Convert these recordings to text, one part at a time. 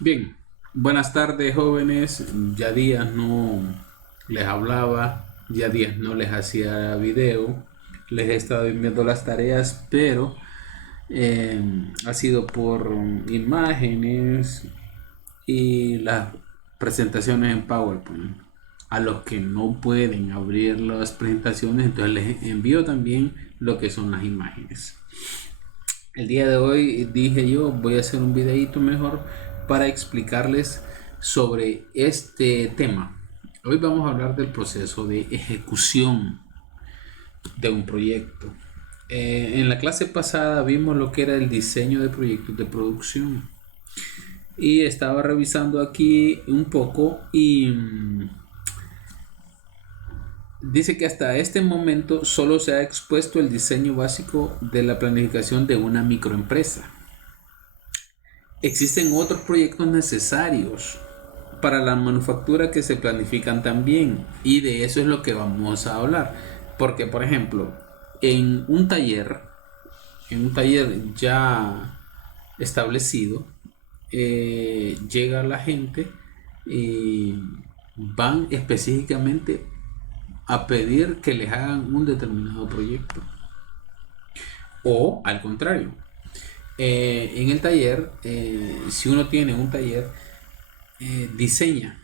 Bien, buenas tardes jóvenes. Ya días no les hablaba, ya días no les hacía video, les he estado enviando las tareas, pero eh, ha sido por imágenes y las presentaciones en PowerPoint. A los que no pueden abrir las presentaciones, entonces les envío también lo que son las imágenes. El día de hoy dije yo voy a hacer un videito mejor para explicarles sobre este tema. Hoy vamos a hablar del proceso de ejecución de un proyecto. En la clase pasada vimos lo que era el diseño de proyectos de producción y estaba revisando aquí un poco y dice que hasta este momento solo se ha expuesto el diseño básico de la planificación de una microempresa. Existen otros proyectos necesarios para la manufactura que se planifican también, y de eso es lo que vamos a hablar. Porque, por ejemplo, en un taller, ya establecido, llega la gente y van específicamente a pedir que les hagan un determinado proyecto. O al contrario, en el taller, si uno tiene un taller, diseña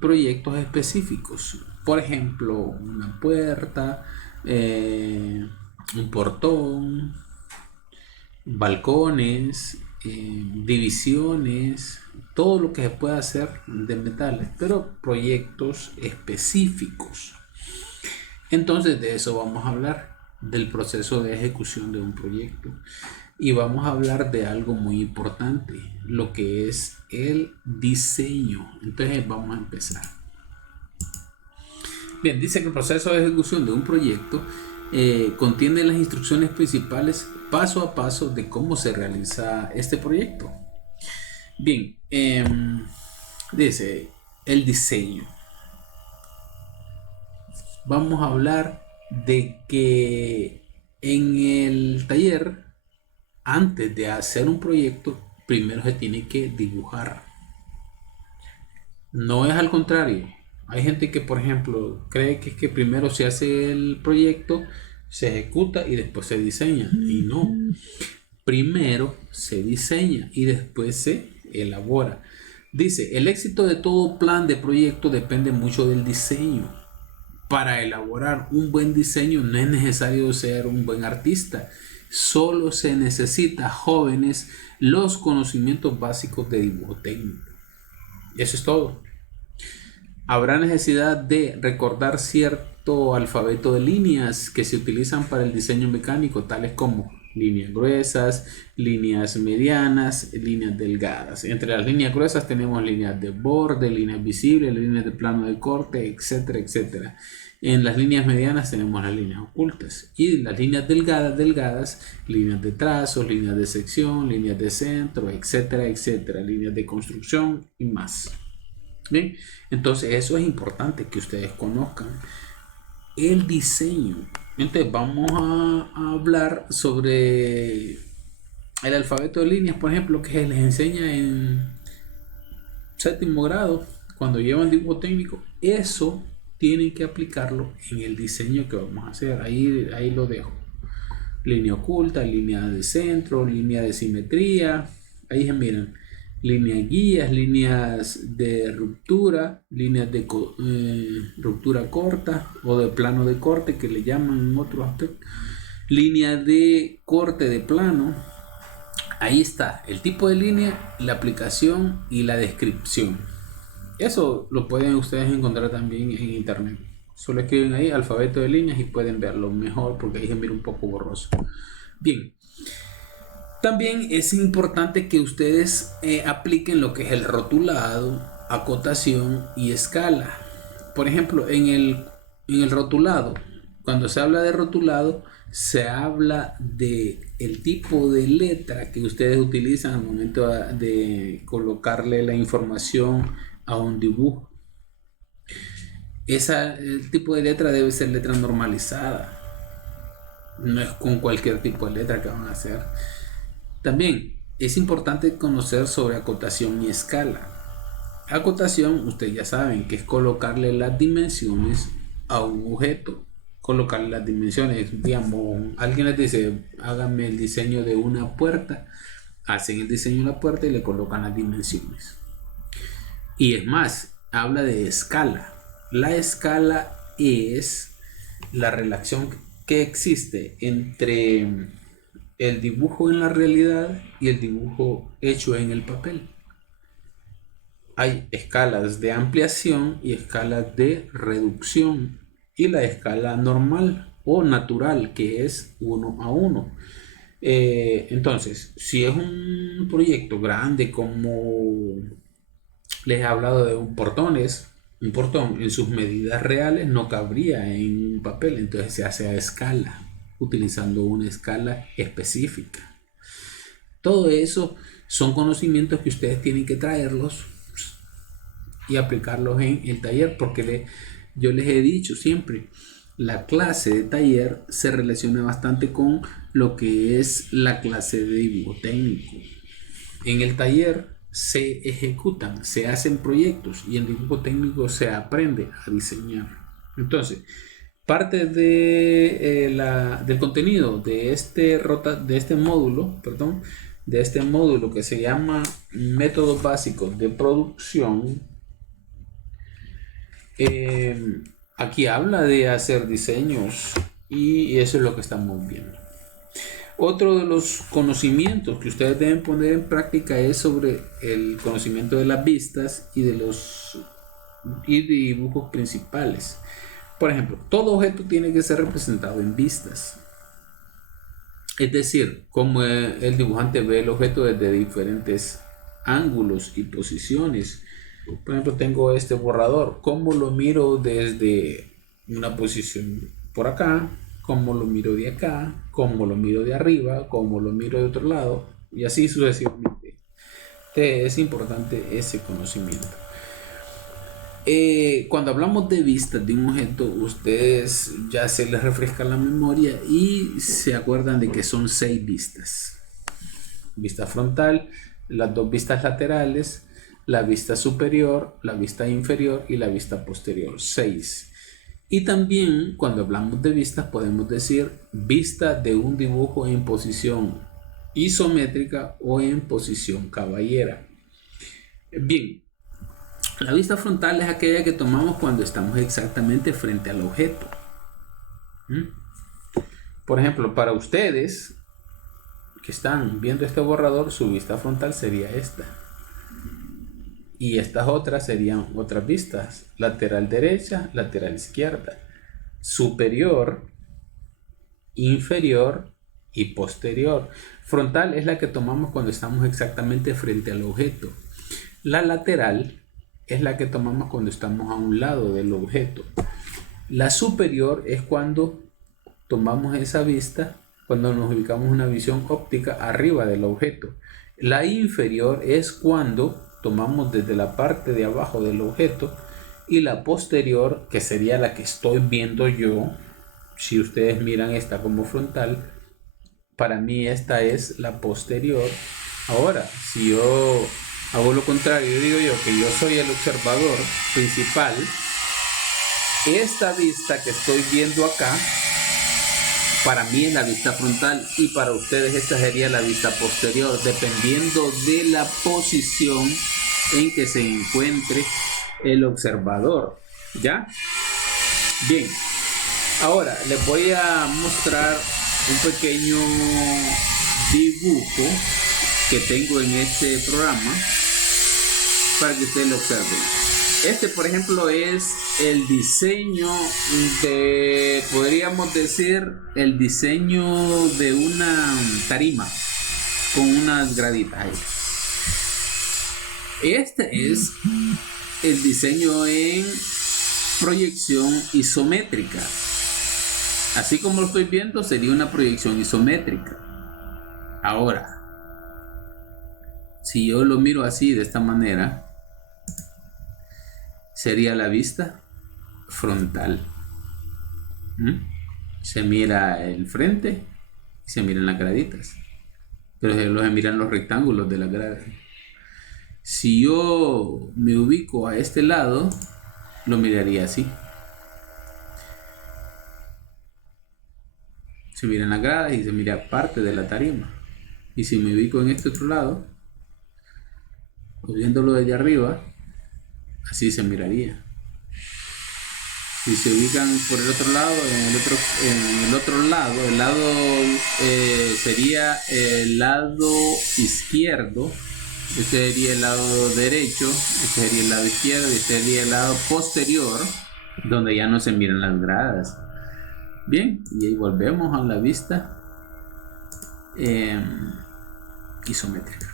proyectos específicos. Por ejemplo, una puerta, un portón, balcones, divisiones, todo lo que se pueda hacer de metales, pero proyectos específicos. Entonces de eso vamos a hablar, del proceso de ejecución de un proyecto. Y vamos a hablar de algo muy importante, lo que es el diseño. Entonces vamos a empezar. Bien, dice que el proceso de ejecución de un proyecto contiene las instrucciones principales paso a paso de cómo se realiza este proyecto. Bien, dice el diseño. Vamos a hablar de que en el taller, antes de hacer un proyecto, primero se tiene que dibujar. No es al contrario. Hay gente que, por ejemplo, cree que es que primero se hace el proyecto, se ejecuta y después se diseña. Y no. Primero se diseña y después se elabora. Dice, el éxito de todo plan de proyecto depende mucho del diseño. Para elaborar un buen diseño no es necesario ser un buen artista. Solo se necesita, jóvenes, los conocimientos básicos de dibujo técnico. Eso es todo. Habrá necesidad de recordar cierto alfabeto de líneas que se utilizan para el diseño mecánico, tales como líneas gruesas, líneas medianas, líneas delgadas. Entre las líneas gruesas tenemos líneas de borde, líneas visibles, líneas de plano de corte, etcétera, etcétera. En las líneas medianas tenemos las líneas ocultas, y las líneas delgadas, líneas de trazos, líneas de sección, líneas de centro, etcétera, etcétera, líneas de construcción y más. Bien, entonces eso es importante que ustedes conozcan el diseño. Entonces vamos a hablar sobre el alfabeto de líneas, por ejemplo, que se les enseña en séptimo grado cuando llevan dibujo técnico. Eso tienen que aplicarlo en el diseño que vamos a hacer. Ahí lo dejo. Línea oculta, línea de centro, línea de simetría. Ahí se miran líneas guías, líneas de ruptura, líneas de ruptura corta o de plano de corte, que le llaman en otro aspecto, línea de corte de plano. Ahí está el tipo de línea, la aplicación y la descripción. Eso lo pueden ustedes encontrar también en internet. Solo escriben ahí alfabeto de líneas y pueden verlo mejor, porque ahí se mira un poco borroso. Bien, también es importante que ustedes apliquen lo que es el rotulado, acotación y escala. Por ejemplo, en el rotulado, cuando se habla de rotulado, se habla de el tipo de letra que ustedes utilizan al momento de colocarle la información a un dibujo. El tipo de letra debe ser letra normalizada. No es con cualquier tipo de letra que van a hacer. También es importante conocer sobre acotación y escala. Acotación, ustedes ya saben que es colocarle las dimensiones a un objeto. Colocarle las dimensiones, digamos, alguien les dice, háganme el diseño de una puerta. Hacen el diseño de la puerta y le colocan las dimensiones. Y es más, habla de escala. La escala es la relación que existe entre el dibujo en la realidad y el dibujo hecho en el papel. Hay escalas de ampliación y escalas de reducción, y la escala normal o natural, que es 1:1. Entonces, si es un proyecto grande, como les he hablado de un portón en sus medidas reales no cabría en un papel, entonces se hace a escala, utilizando una escala específica. Todo eso son conocimientos que ustedes tienen que traerlos y aplicarlos en el taller, porque yo les he dicho siempre, la clase de taller se relaciona bastante con lo que es la clase de dibujo técnico. En el taller se ejecutan, se hacen proyectos, y en dibujo técnico se aprende a diseñar. Entonces, parte de, del contenido de este módulo, que se llama métodos básicos de producción, aquí habla de hacer diseños, y eso es lo que estamos viendo. Otro de los conocimientos que ustedes deben poner en práctica es sobre el conocimiento de las vistas y de dibujos principales. Por ejemplo, todo objeto tiene que ser representado en vistas. Es decir, como el dibujante ve el objeto desde diferentes ángulos y posiciones. Por ejemplo, tengo este borrador. ¿Cómo lo miro desde una posición por acá? ¿Cómo lo miro de acá? ¿Cómo lo miro de arriba? ¿Cómo lo miro de otro lado? Y así sucesivamente. Es importante ese conocimiento. Cuando hablamos de vistas de un objeto, ustedes ya se les refresca la memoria y se acuerdan de que son 6 vistas. Vista frontal, las 2 vistas laterales, la vista superior, la vista inferior y la vista posterior. 6. Y también cuando hablamos de vistas podemos decir vista de un dibujo en posición isométrica o en posición caballera. Bien, la vista frontal es aquella que tomamos cuando estamos exactamente frente al objeto. Por ejemplo, para ustedes que están viendo este borrador, su vista frontal sería esta. Y estas otras serían otras vistas: lateral derecha, lateral izquierda, superior, inferior y posterior. Frontal es la que tomamos cuando estamos exactamente frente al objeto. La lateral es la que tomamos cuando estamos a un lado del objeto. La superior es cuando tomamos esa vista, cuando nos ubicamos una visión óptica arriba del objeto. La inferior es cuando tomamos desde la parte de abajo del objeto, y la posterior, que sería la que estoy viendo yo, si ustedes miran esta como frontal, para mí esta es la posterior. Ahora, si yo hago lo contrario, digo yo que yo soy el observador principal, esta vista que estoy viendo acá, para mí es la vista frontal, y para ustedes esta sería la vista posterior, dependiendo de la posición en que se encuentre el observador. ¿Ya? Bien. Ahora les voy a mostrar un pequeño dibujo que tengo en este programa para que ustedes lo observen. Este, por ejemplo, es el diseño de, podríamos decir, el diseño de una tarima con unas graditas ahí. Este es el diseño en proyección isométrica. Así como lo estoy viendo, sería una proyección isométrica. Ahora, si yo lo miro así, de esta manera, sería la vista frontal. Se mira el frente y se miran las graditas. pero los miran los rectángulos de la grada. Si yo me ubico a este lado, lo miraría así. Se miran las gradas y se mira parte de la tarima. Y si me ubico en este otro lado, o viéndolo desde arriba, así se miraría. Si se ubican por el otro lado, en el otro lado, el lado sería el lado izquierdo, este sería el lado derecho, este sería el lado izquierdo y este sería el lado posterior, donde ya no se miran las gradas. Bien, y ahí volvemos a la vista isométrica.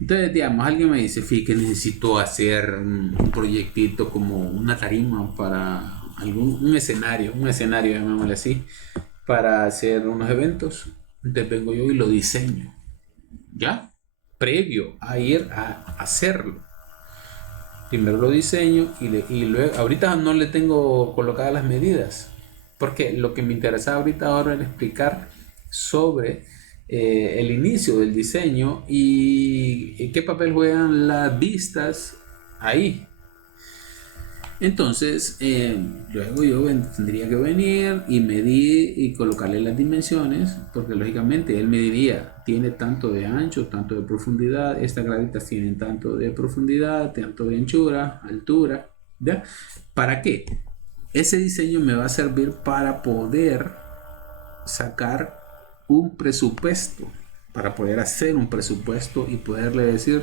Entonces, digamos, alguien me dice, fíjate que necesito hacer un proyectito como una tarima para un escenario, llamémosle así, para hacer unos eventos. Entonces vengo yo y lo diseño, ¿ya? Previo a ir a hacerlo. Primero lo diseño y luego, ahorita no le tengo colocadas las medidas, porque lo que me interesa ahorita ahora es explicar sobre el inicio del diseño y qué papel juegan las vistas ahí. Entonces, luego yo tendría que venir y medir y colocarle las dimensiones, porque lógicamente él me diría, tiene tanto de ancho, tanto de profundidad, estas graditas tienen tanto de profundidad, tanto de anchura, altura, ¿ya? ¿Para qué? Ese diseño me va a servir para poder sacar un presupuesto, para poder hacer un presupuesto y poderle decir,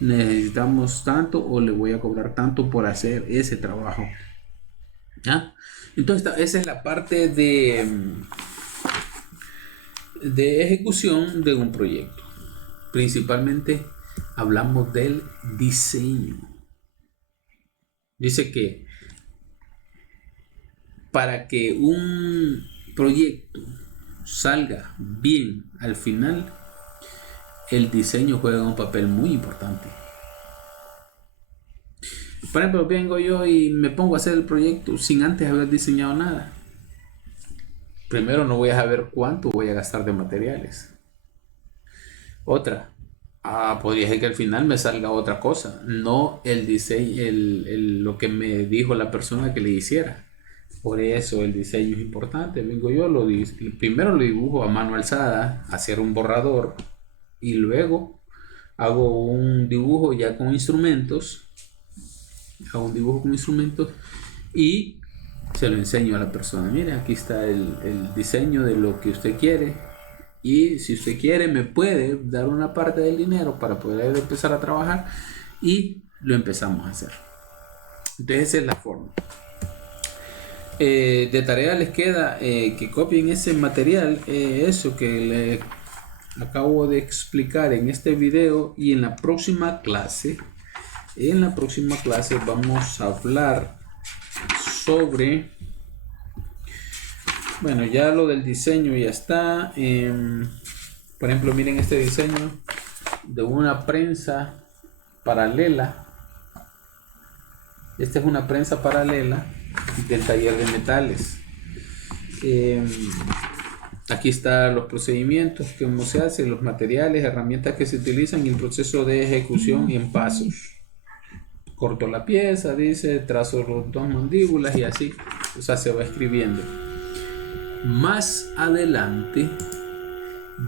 necesitamos tanto o le voy a cobrar tanto por hacer ese trabajo, ¿ya? Entonces esa es la parte de ejecución de un proyecto. Principalmente hablamos del diseño. Dice que para que un proyecto salga bien al final, el diseño juega un papel muy importante. Por ejemplo, vengo yo y me pongo a hacer el proyecto sin antes haber diseñado nada. Primero, no voy a saber cuánto voy a gastar de materiales. Otra, podría ser que al final me salga otra cosa, no el diseño, lo que me dijo la persona que le hiciera. Por eso el diseño es importante. Vengo yo, primero lo dibujo a mano alzada, hacer un borrador, y luego hago un dibujo ya con instrumentos, y se lo enseño a la persona. Mire, aquí está el diseño de lo que usted quiere, y si usted quiere me puede dar una parte del dinero para poder empezar a trabajar, y lo empezamos a hacer. Entonces esa es la forma. De tarea les queda que copien ese material, eso que les acabo de explicar en este video, y en la próxima clase vamos a hablar sobre, bueno, ya lo del diseño ya está. Por ejemplo, miren este diseño de una prensa paralela. Esta es una prensa paralela del taller de metales. Aquí están los procedimientos, cómo se hace, los materiales, herramientas que se utilizan y el proceso de ejecución en pasos. Corto la pieza, dice, trazo los dos mandíbulas y así, o sea, se va escribiendo. Más adelante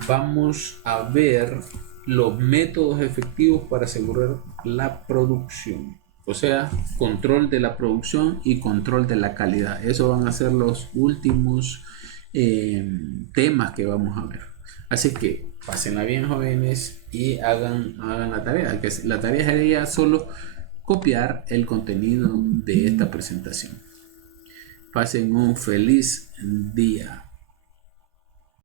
vamos a ver los métodos efectivos para asegurar la producción. O sea, control de la producción y control de la calidad. Eso van a ser los últimos temas que vamos a ver. Así que pásenla bien, jóvenes, y hagan la tarea. Que la tarea sería solo copiar el contenido de esta presentación. Pasen un feliz día.